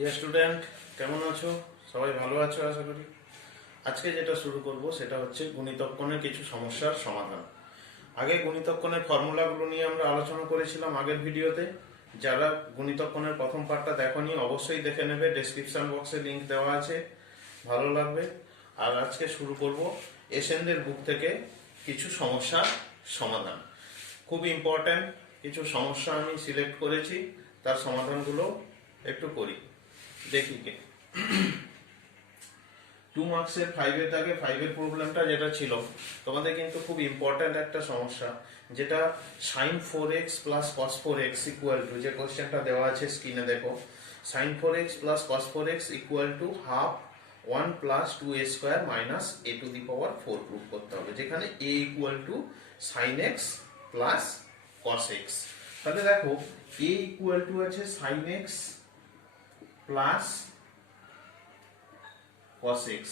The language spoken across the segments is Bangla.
ডিয়ার স্টুডেন্ট, কেমন আছো? সবাই ভালো আছো আশা করি। আজকে যেটা শুরু করব সেটা হচ্ছে গুণিতক্কণের কিছু সমস্যার সমাধান। আগে গুণিতক্কণের ফর্মুলাগুলো নিয়ে আমরা আলোচনা করেছিলাম আগের ভিডিওতে। যারা গুণিতক্কণের প্রথম পার্টটা দেখোনি অবশ্যই দেখে নেবে, ডেসক্রিপশন বক্সে লিংক দেওয়া আছে, ভালো লাগবে। আর আজকে শুরু করব এসেনদের বুক থেকে কিছু সমস্যার সমাধান। খুব ইম্পর্ট্যান্ট কিছু সমস্যা আমি সিলেক্ট করেছি, তার সমাধানগুলো একটু করি, দেখি কে। 2 মার্কসের 5-এর দাগে 5-এর প্রবলেমটা যেটা ছিল তোমাদের কিন্তু খুব ইম্পর্ট্যান্ট একটা সমস্যা, যেটা sin 4x plus cos 4x equal to, যে কোশ্চেনটা দেওয়া আছে স্ক্রিনে দেখো, sin 4x plus cos 4x equal to half 1 plus 2a square minus a two the power 4 prove করতে হবে, যেখানে a equal to sin x plus cos x। তাহলে দেখো a ইকুয়াল টু আছে sin x plus cos x।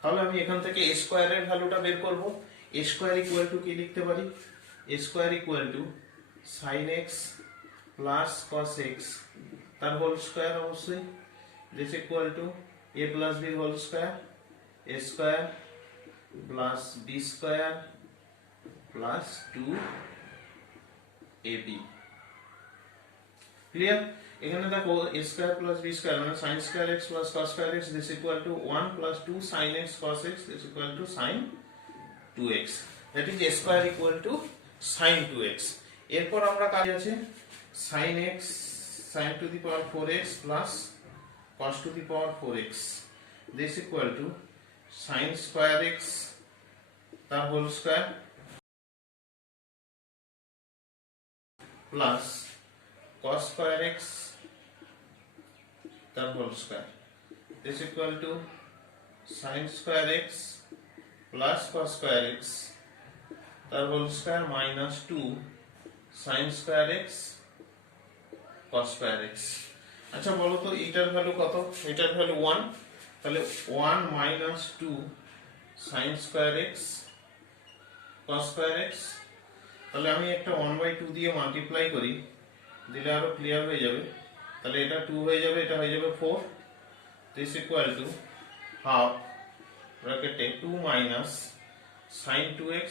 তাহলে আমি এখান থেকে a স্কয়ারের ভ্যালুটা বের করব। a স্কয়ার ইকুয়াল টু কি লিখতে পারি? a square equal to sin x plus cos x তার হোল স্কয়ার, অবশ্যই this equal to a plus b whole square, a square plus b square plus 2ab। Clear? এখানে দেখো a square plus b square মানে sin square x plus cos square x this equal to 1 plus 2 sin x cos x this equal to sin 2x, that is a square equal to sin 2x। এরপর আমরা কাজ আছে sin x sin to the power 4x plus cos to the power 4x this equal to sin square x তার whole square plus cos square x তার whole square this equal to sin square x plus cos square x তার whole square minus 2 sin square x cos square x। আচ্ছা বলো তো এটার ভ্যালু কত? এটার ভ্যালু 1, তাহলে 1 minus 2 sin square x cos square x। তাহলে আমি একটা 1/2 দিয়ে মাল্টিপ্লাই করি, দিলে আরো ক্লিয়ার হয়ে যাবে। তাহলে এটা 2 হয়ে যাবে, এটা হয়ে যাবে 4, দিস ইকুয়াল টু হাফ ব্র্যাকেটে 2 মাইনাস sin 2x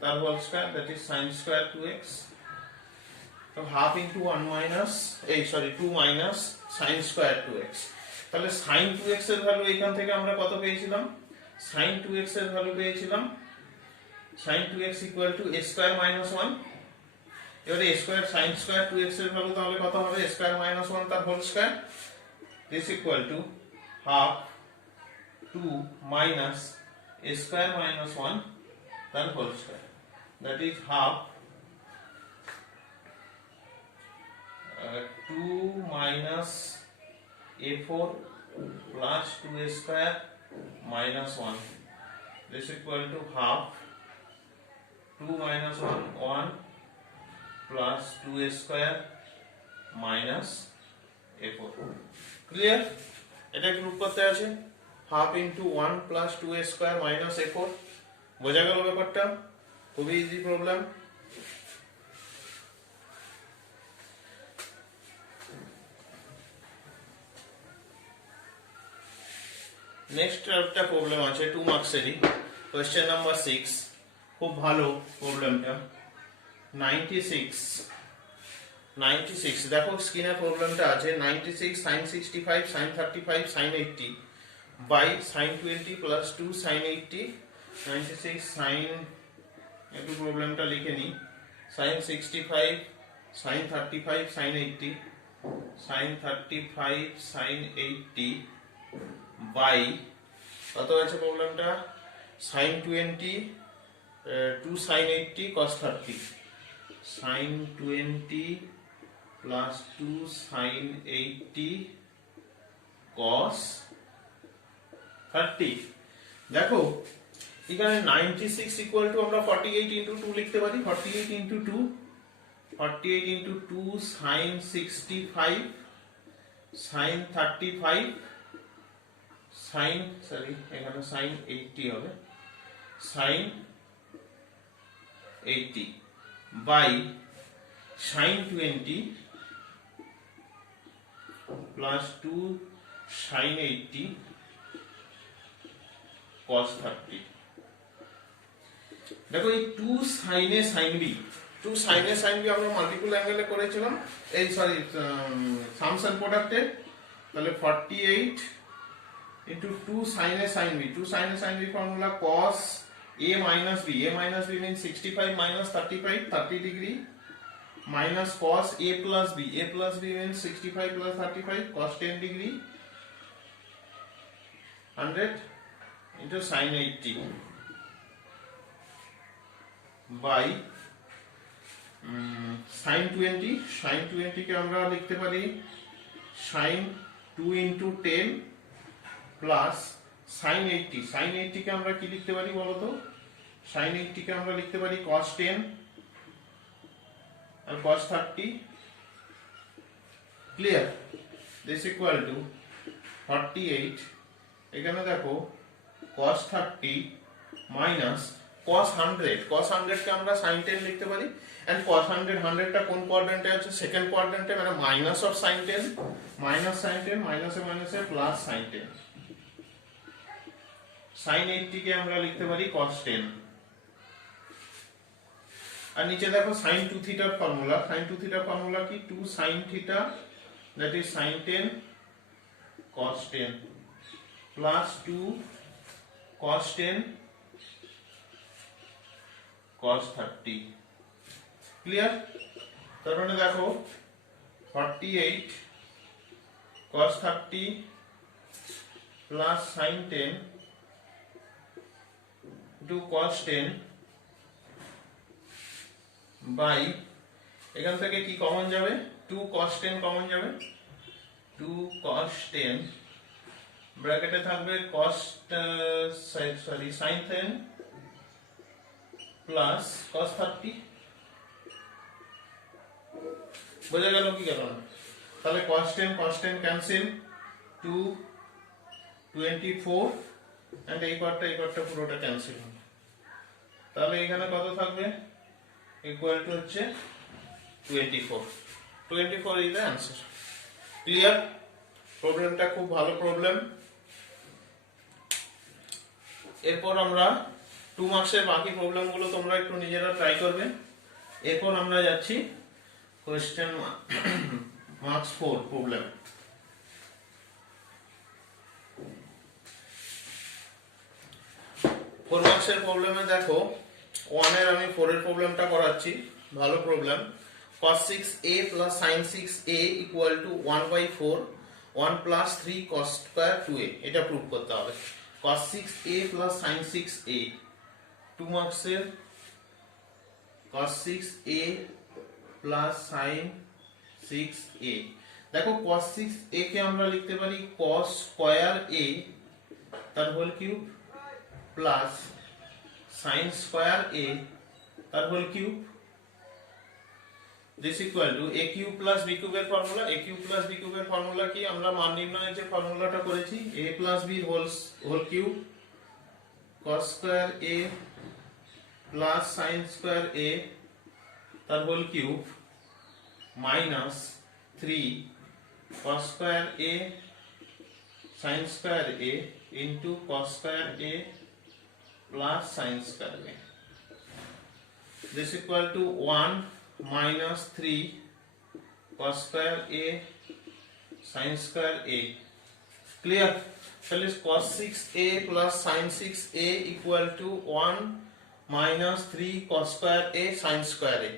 তার whole square that is sin square 2x। তো half into 1 minus 2 minus sin square 2x। তাহলে sin 2x এর ভ্যালু এখান থেকে আমরা কত পেয়েছিলাম? sin 2x এর ভ্যালু পেয়েছিলাম sin 2x equal to a square minus 1। এবারে a square sin square 2x এর ভ্যালু তাহলে কত হবে? a স্কয়ার মাইনাস 1 তার whole square this equal to half 2 minus a square minus 1 তার whole square that is half 2 minus a4 plus 2a square minus 1 this equal to half 2 minus 1 plus 2a square minus a4। Clear? এটা গ্রুপ করতে আছে half into 1 plus 2a square minus a4। বোঝা গেল ব্যাপারটা? খুবই ইজি প্রবলেম। নেক্সট একটা প্রবলেম আছে 2 মার্কসেরই, কোশ্চেন নাম্বার 6। খুব ভালো প্রবলেমটা। 96 দেখো স্ক্রিনে প্রবলেমটা আছে 96 sin 65 sin 35 sin 80 by sin 20 plus 2 sin 80। 96 sin, একটু প্রবলেমটা লিখে নি, sin 65 sin 35 sin 80 sin 35 sin 80 by কত আছে প্রবলেমটা? sin 20 2 sin 80 cos 30 sin 20 plus 2 sin 80 cos 30। দেখো এখানে 96 ইকুয়াল টু আমরা 48 ইনটু 2 লিখতে পারি। 48 into 2 sin 65 sin 35 sin, sorry এখানে sin 80 হবে, sin 80 by sin 20 plus 2 sin 80 cos 30। দেখো এই 2 sin a sin b, 2 sin a sin b আমরা মাল্টিপল অ্যাঙ্গেলে করেছিলাম, এই সরি সামস এন্ড প্রোডাক্টে। তাহলে 48 into 2 sin a sin b, 2 sin a sin b formula cos a minus b, a minus b means 65 minus 35, 30 degree, minus cos a plus b, a plus b means 65 plus 35, cos 10 degree, 100 into sin 80 by sin 20, sin 20 কে আমরা লিখতে পারি sin 2 into 10 plus sin 80, sin 80 কে আমরা কি লিখতে পারি বলো তো? sin 80 কে আমরা লিখতে পারি cos 10 আর cos 30। Clear? This equal to 48, এখানে দেখো cos 30 minus cos 100, cos 100 কে আমরা sin 10 লিখতে পারি, and cos 100, 100 টা কোন কোয়াড্রেন্টে আছে? সেকেন্ড কোয়াড্রেন্টে, মানে minus of sin 10, minus sin 10, মাইনাসে মাইনাসে প্লাস sin 10। sin 80 কে আমরা লিখতে পারি cos 10। আর নিচে দেখো sin 2 থিটার ফর্মুলা, sin 2 থিটার ফর্মুলা কি? 2 sin theta, that is sin 10 cos 10 plus 2 cos 10 cos 30। Clear? তার মানে দেখো 48 cos 30 plus sin 10 to cos 10 by, এখান থেকে কি কমন যাবে? 2 cos 10 কমন যাবে, 2 cos 10 ব্র্যাকেটে থাকবে cos sin 10 প্লাস cos 30। বোঝা গেল কি গেল না? তাহলে cos 10 ক্যান্সেল, 2 24 এন্ড এই পার্টটা পুরোটা ক্যান্সেল হবে। তাহলে এখানে কত থাকবে? ইকুয়াল টু হচ্ছে 24, 24 ইজ দ্য অ্যানসার। ক্লিয়ার? প্রবলেমটা খুব ভালো প্রবলেম। এরপর আমরা 2 মার্কসের বাকি প্রবলেমগুলো তোমরা একটু নিজেরা ট্রাই করবে। এরপর আমরা যাচ্ছি কোশ্চেন মার্কস 4 প্রবলেম। ফোর মার্কসের প্রবলেমে দেখো 1 এর আমি 4 এর প্রবলেমটা করাচ্ছি, ভালো problem. cos 6a plus sin 6a equal to 1/4 1 plus 3 cos square 2a, এটা প্রুভ করতে হবে। cos 6a plus sin 6a, 2 মার্কসের cos 6a plus sin 6a। দেখো cos 6a কে আমরা লিখতে পারি cos square a তার whole cube plus sin square a তার whole cube, this equal to a cube plus b cube এর formula. a cube plus b cube এর ফর্মুলা কি? আমরা মান নির্ণয়ের যে ফর্মুলাটা করেছি, a plus b whole cube cos square a plus sin square a তার whole cube minus 3 cos square a sin square a into cos square a plus sin square a, this equal to 1 minus 3 cos square a sin square a। Clear? তাহলে cos 6a plus sin 6a equal to 1 minus 3 cos square a sin square a।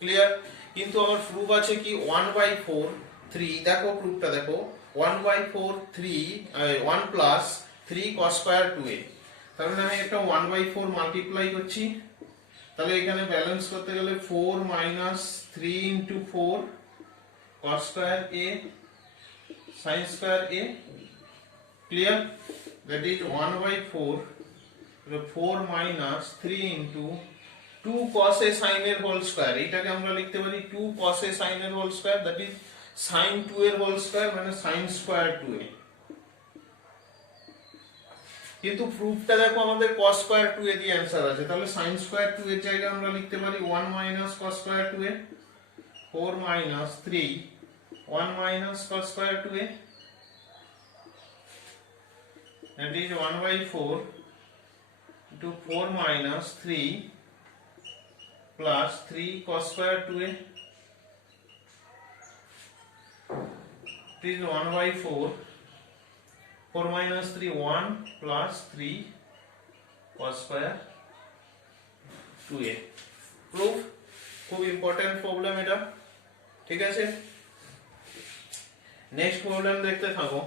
Clear? কিন্তু আমার প্রুফ আছে কি 1/4 3, দেখো প্রুফটা দেখো 1/4 3 1 plus 3 cos square 2a। তার মানে আমি একটা 1/4 মাল্টিপ্লাই করছি, তাহলে এখানে ব্যালেন্স করতে গেলে 4 minus 3 into 4 cos square a sin square a। Clear? That is 1/4 4 minus 3 into 2 cos a sin এর হোল স্কয়ার, এটাকে আমরা লিখতে পারি 2 cos a sin এর whole square, that is sin 2 এর হোল স্কয়ার মানে sin স্কয়ার 2a। কিন্তু প্রুফটা দেখো আমাদের cos স্কয়ার 2a দিয়ে आंसर আছে, তাহলে sin স্কয়ার 2 এর জায়গায় আমরা লিখতে পারি 1 minus cos square 2a, 4 minus 3 1 minus cos square 2a। that is 1 by 4 into 4 minus 3 plus 3 cos square 2a. It is 1 by 4, 4 minus 3 1 plus 3 cos square 2a. Proof, খুব ইম্পর্টেন্ট প্রবলেম এটা, ঠিক আছে। নেক্সট প্রবলেম দেখতে থাকো।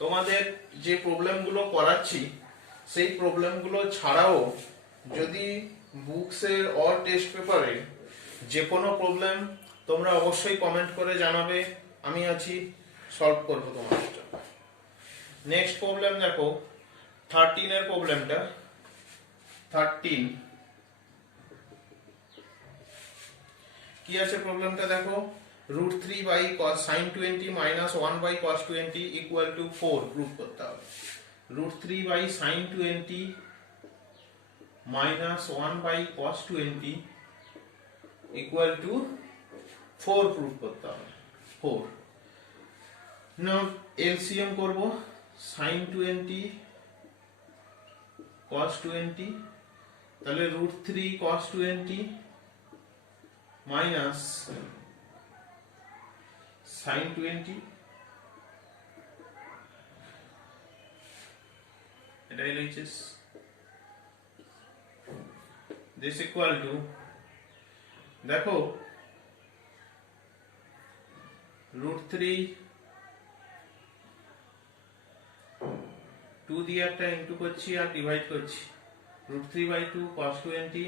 তোমাদের যে প্রবলেমগুলো করাচ্ছি সেই প্রবলেমগুলো ছাড়াও যদি বুকসের অর টেস্ট পেপারে যে কোনো প্রবলেম তোমরা অবশ্যই কমেন্ট করে জানাবে, আমি আছি, সলভ করবো তোমাদের জন্য। নেক্সট প্রবলেম দেখো 13 এর প্রবলেমটা। 13 কি আছে প্রবলেমটা দেখো, √3 by cos sin 20 minus 1 by cos 20 equal to 4 proof করতে হবে। √3 by sin 20 minus 1 by cos 20 equal to 4 proof করতে হবে। 4 নাও এলসিএম করব, sin 20 cos 20, তাহলে √3 cos 20 মাইনাস sin 20, এটা LHS, this equal to, দেখো √3 2 দিয়ে একটা ইনটু করছি আর ডিভাইড করছি, √3 by 2 cos 20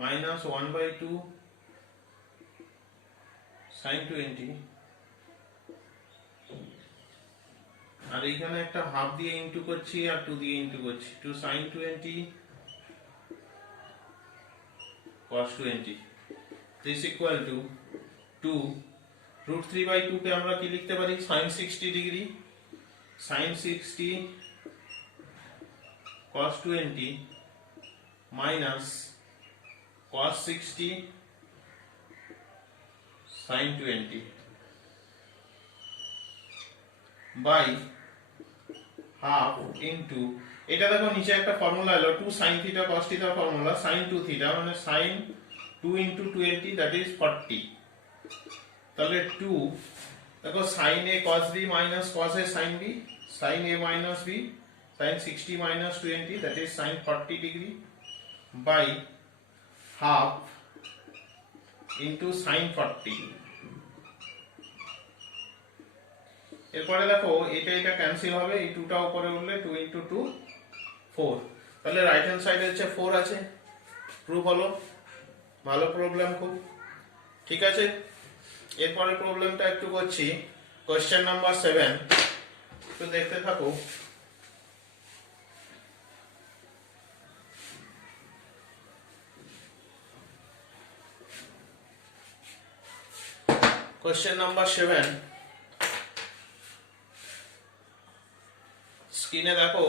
minus 1 by 2 sin 20, আর এইখানে একটা হাফ দিয়ে ইনটু করছি আর 2 দিয়ে ইনটু করছি, 2 sin 20 cos 20, this equal to 2, √3 by 2 কে আমরা কি লিখতে পারি, sin 60 degree, sin 60 cos 20 minus cos 60 sin 20 by half into, এটা দেখো নিচে একটা ফর্মুলা এলো 2 sin theta cos theta formula, sin 2 theta মানে sin 2 into 20 that is 40, তাহলে 2 দেখো sin a cos b minus cos a sin b, sin a minus b, sin 60 minus 20 that is sin 40 degree by half into sin 40। এরপরে দেখো এটা এটা ক্যান্সেল হবে, এই 2টা উপরে উঠলে 2 into 2 4, তাহলে রাইট হ্যান্ড সাইডে হচ্ছে 4 আছে, প্রুফ হলো। ভালো প্রবলেম খুব, ঠিক আছে। এরপরে প্রবলেমটা একটু করছি, কোশ্চেন নাম্বার 7, একটু দেখতে থাকো। কোশ্চেন নাম্বার 7, স্ক্রিনে দেখো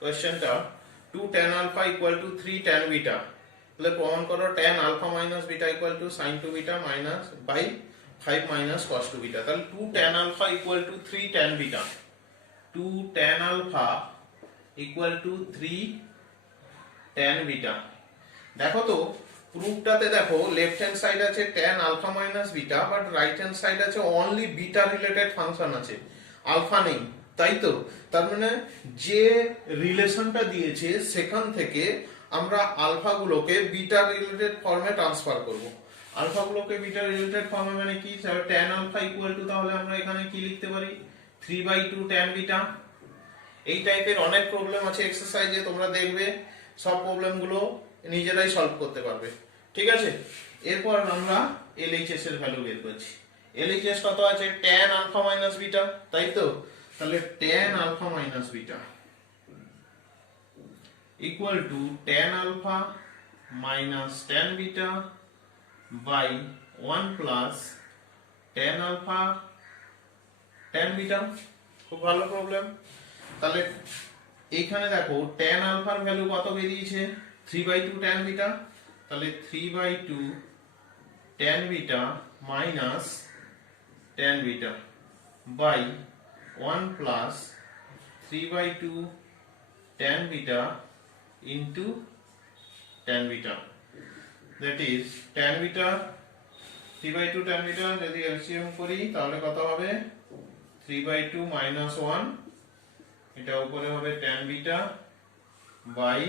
কোশ্চেনটা, 2 tan alpha equal to 3 tan beta, তাহলে প্রমাণ করো tan alpha minus beta equal to sin 2 beta minus by 5 minus cos 2 beta, তাহলে 2 tan alpha equal to 3 tan beta, 2 tan alpha equal to 3 tan beta। দেখো তো প্রুফটাতে দেখো লেফট হ্যান্ড সাইড আছে tan alpha minus beta, but right hand side আছে অনলি বিটা রিলেটেড ফাংশন আছে, আলফা নেই, তাই তো। তার মানে যে রিলেশনটা দিয়েছে সেখান থেকে আমরা আলফা গুলোকে বিটা রিলেটেড ফর্মে ট্রান্সফার করব। আলফা গুলোকে বিটা রিলেটেড ফর্মে মানে কি, tan আলফা ইকুয়াল টু, তাহলে আমরা এখানে কি লিখতে পারি, 3/2 tan বিটা। এই টাইপের অনেক প্রবলেম আছে এক্সারসাইজে, তোমরা দেখবে সব প্রবলেম গুলো নিজেরাই সলভ করতে পারবে, ঠিক আছে। এরপর আমরা এলএইচএস এর ভ্যালু বের করছি। এলএইচএস কত আছে, tan আলফা মাইনাস বিটা, তাই তো। তাহলে tan alpha minus beta equal to tan alpha minus tan beta by 1 plus tan alpha tan beta. খুব ভালো প্রবলেম। তাহলে এইখানে দেখো tan আলফার ভ্যালু কত বেরিয়েছে, 3/2 tan বিটা, তাহলে 3/2 tan beta minus tan beta by 1 plus 3 by 2 tan beta into tan beta, that is tan beta 3 by 2 tan beta যদি এলসিএম করি তাহলে কত হবে 3 by 2 minus 1, এটা উপরে হবে tan beta বাই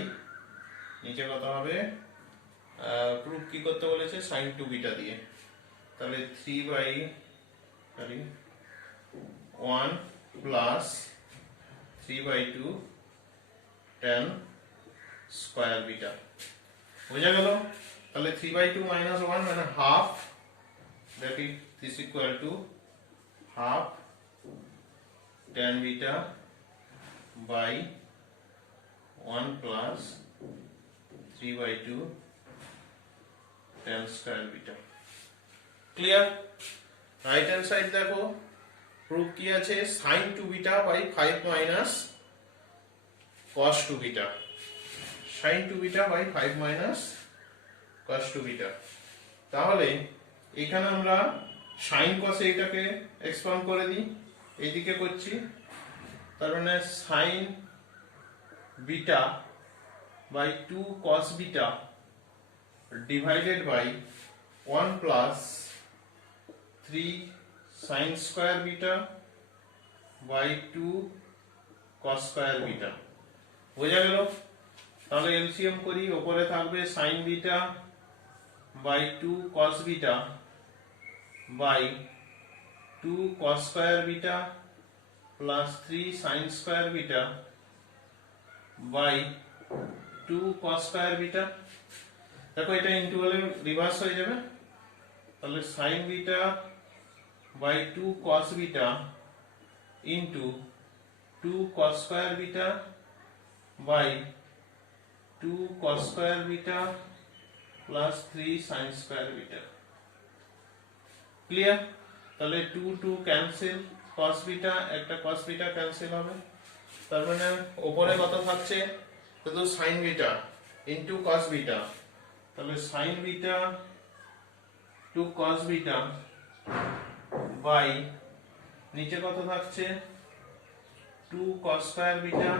নিচে কত হবে প্রুফ কি করতে বলেছে sin 2 beta দিয়ে, তাহলে 3 by 1 plus 3 by 2 tan square beta, বোঝা গেল? তাহলে 3 by 2 minus 1 মানে half, that is equal to half tan beta by 1 plus 3 by 2 tan square beta. Clear? Right hand side দেখো প্রুফ কি আছে sin 2 beta by 5 minus cos 2 beta, sin 2 beta by 5 minus cos 2 beta. তাহলে এখানে আমরা sin cos এটাকে এক্সপান্ড করে দিই, এইদিকে করছি, তার মানে sin beta by 2 cos beta divided by 1 plus 3 sin square beta by 2 cos square beta, বোঝা গেল? তাহলে এলসিএম করি, উপরে থাকবে sin beta by 2 cos beta by 2 cos square beta plus 3 sin square beta by 2 cos square beta, দেখো এটা ইনটু হলে রিভার্স হয়ে যাবে, তাহলে sin beta by 2 cos beta into 2 cos square beta by 2 cos square beta plus 3 sin square beta. Clear? তাহলে 2 2 ক্যান্সেল, cos beta একটা cos beta ক্যান্সেল হবে, তার মানে উপরে কত থাকছে শুধু sin beta into cos beta, তাহলে sin beta to cos beta by নিচে কত থাকছে 2 cos square beta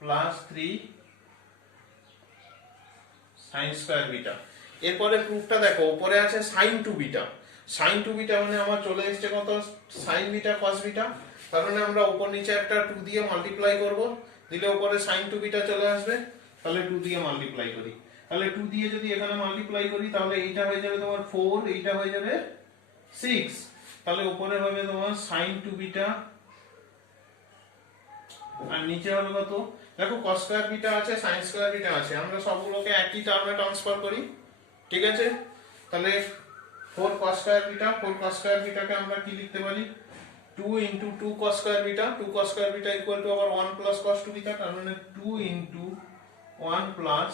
plus 3 sin square beta. এরপরে প্রুফটা দেখো, উপরে আছে sin 2 beta, sin 2 beta মানে আমার চলে এসেছে কত sin beta cos beta, তার মানে আমরা উপর নিচে একটা 2 দিয়ে মাল্টিপ্লাই করব, দিলে উপরে sin 2 beta চলে আসবে, তাহলে 2 দিয়ে মাল্টিপ্লাই করি, তাহলে 2 দিয়ে যদি এখানে মাল্টিপ্লাই করি তাহলে এইটা হয়ে যাবে তোমার 4, এইটা হয়ে যাবে 6, তাহলে উপরে হবে তোমার sin 2 beta আর নিচে হবে কত, দেখো cos square beta আছে sin square beta আছে, আমরা সবগুলোকে একই টার্মে ট্রান্সফার করি, ঠিক আছে? তাহলে 4 cos square beta, 4 cos square beta কে আমরা কি লিখতে পারি 2 into 2 cos square beta, 2 cos square beta equal to আবার 1 plus cos 2 beta, তার মানে 2 into 1 plus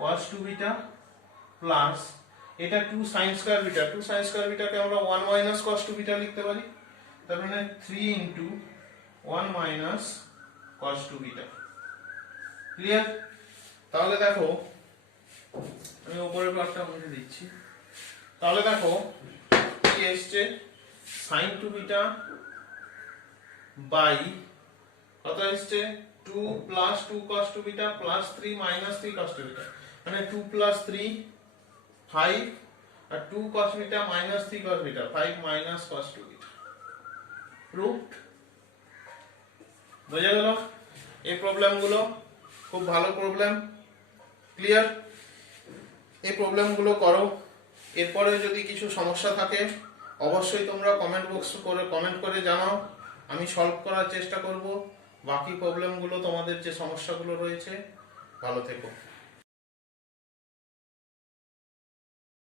cos 2 beta plus এটা 2 sin square beta, 2 sin square beta কে আমরা 1 minus cos 2 beta লিখতে পারি, তার মানে 3 into 1 minus cos 2 beta. Clear? তাহলে দেখো আমি উপরের পার্টটা মুছে দিচ্ছি, তাহলে দেখো কি এসছে sin 2 beta by কত এসছে 2 plus 2 cos 2 beta plus 3 minus 3 cos 2 beta, মানে 2 plus 3 5 আর 2 cos beta minus 3 cos beta 5 minus cos 2 beta. Proofed? বোঝা গেল? এই প্রবলেমগুলো খুব ভালো প্রবলেম। ক্লিয়ার? এই প্রবলেমগুলো করো, এরপরে যদি কিছু সমস্যা থাকে অবশ্যই তোমরা কমেন্ট করে জানাও, আমি সলভ করার চেষ্টা করব। বাকি প্রবলেমগুলো তোমাদের যে সমস্যাগুলো রয়েছে, ভালো থেকো।